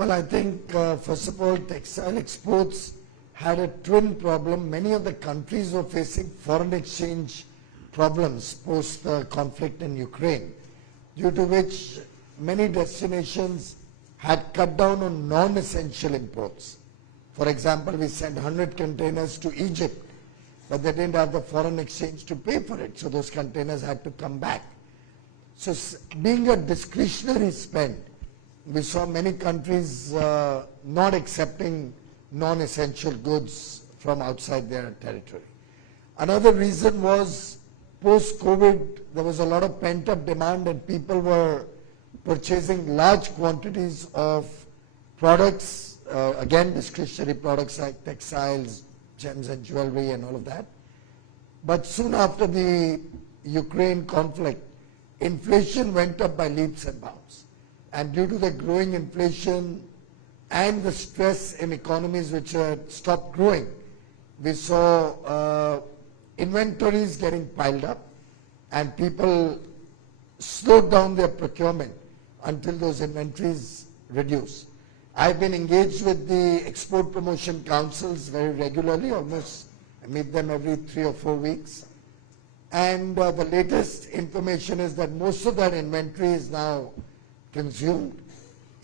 Well, I think first of all, textile exports had a twin problem. Many of the countries were facing foreign exchange problems post the conflict in Ukraine, due to which many destinations had cut down on non-essential imports. For example, we sent 100 containers to Egypt, but they didn't have the foreign exchange to pay for it, so those containers had to come back. So being a discretionary spend, we saw many countries not accepting non-essential goods from outside their territory. Another reason was post-COVID, there was a lot of pent-up demand and people were purchasing large quantities of products, again discretionary products like textiles, gems and jewelry and all of that. But soon after the Ukraine conflict, inflation went up by leaps and bounds. And due to the growing inflation and the stress in economies which had stopped growing, we saw inventories getting piled up and people slowed down their procurement until those inventories reduce. I've been engaged with the export promotion councils very regularly, almost I meet them every 3 or 4 weeks. And the latest information is that most of that inventory is now consumed.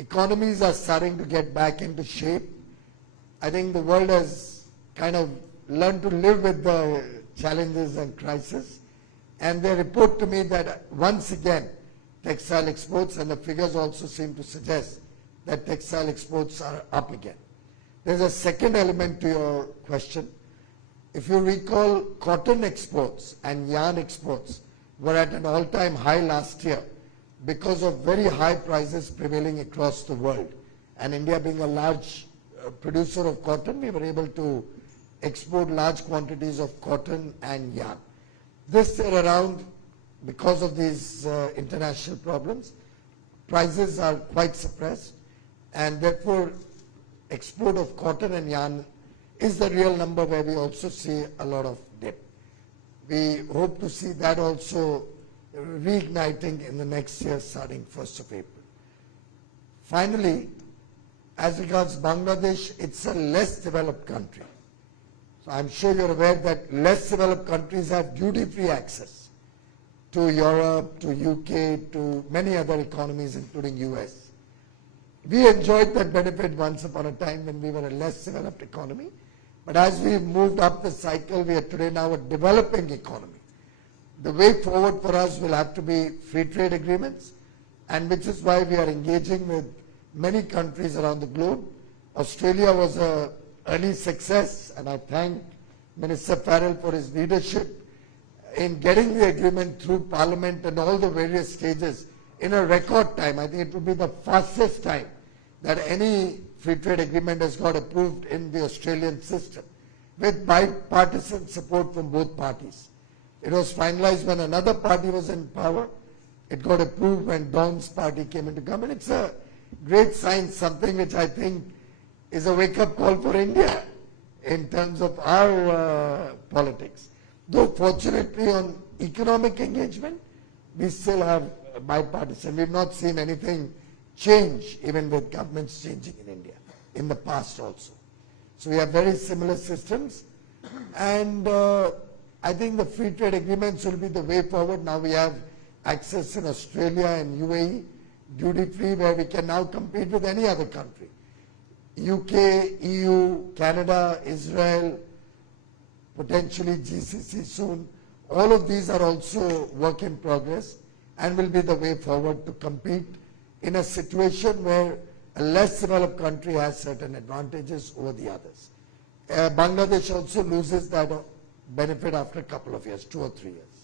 Economies are starting to get back into shape. I think the world has kind of learned to live with the challenges and crisis. And they report to me that once again, textile exports, and the figures also seem to suggest that textile exports are up again. There's a second element to your question. If you recall, cotton exports and yarn exports were at an all-time high last year because of very high prices prevailing across the world. And India being a large producer of cotton, we were able to export large quantities of cotton and yarn. This year around, because of these international problems, prices are quite suppressed, and therefore export of cotton and yarn is the real number where we also see a lot of dip. We hope to see that also reigniting in the next year starting 1st of April. Finally, as regards Bangladesh, it's a less developed country. So I'm sure you're aware that less developed countries have duty-free access to Europe, to UK, to many other economies including US. We enjoyed that benefit once upon a time when we were a less developed economy. But as we've moved up the cycle, we are today now a developing economy. The way forward for us will have to be free trade agreements, and which is why we are engaging with many countries around the globe. Australia was an early success, and I thank Minister Farrell for his leadership in getting the agreement through Parliament and all the various stages in a record time. I think it will be the fastest time that any free trade agreement has got approved in the Australian system, with bipartisan support from both parties. It was finalized when another party was in power. It got approved when Don's party came into government. It's a great sign, something which I think is a wake-up call for India in terms of our politics. Though fortunately on economic engagement, we still have bipartisan. We've not seen anything change, even with governments changing in India, in the past also. So we have very similar systems, and I think the free trade agreements will be the way forward. Now we have access in Australia and UAE, duty-free, where we can now compete with any other country. UK, EU, Canada, Israel, potentially GCC soon. All of these are also work in progress and will be the way forward to compete in a situation where a less developed country has certain advantages over the others. Bangladesh also loses that benefit after a couple of years, 2 or 3 years.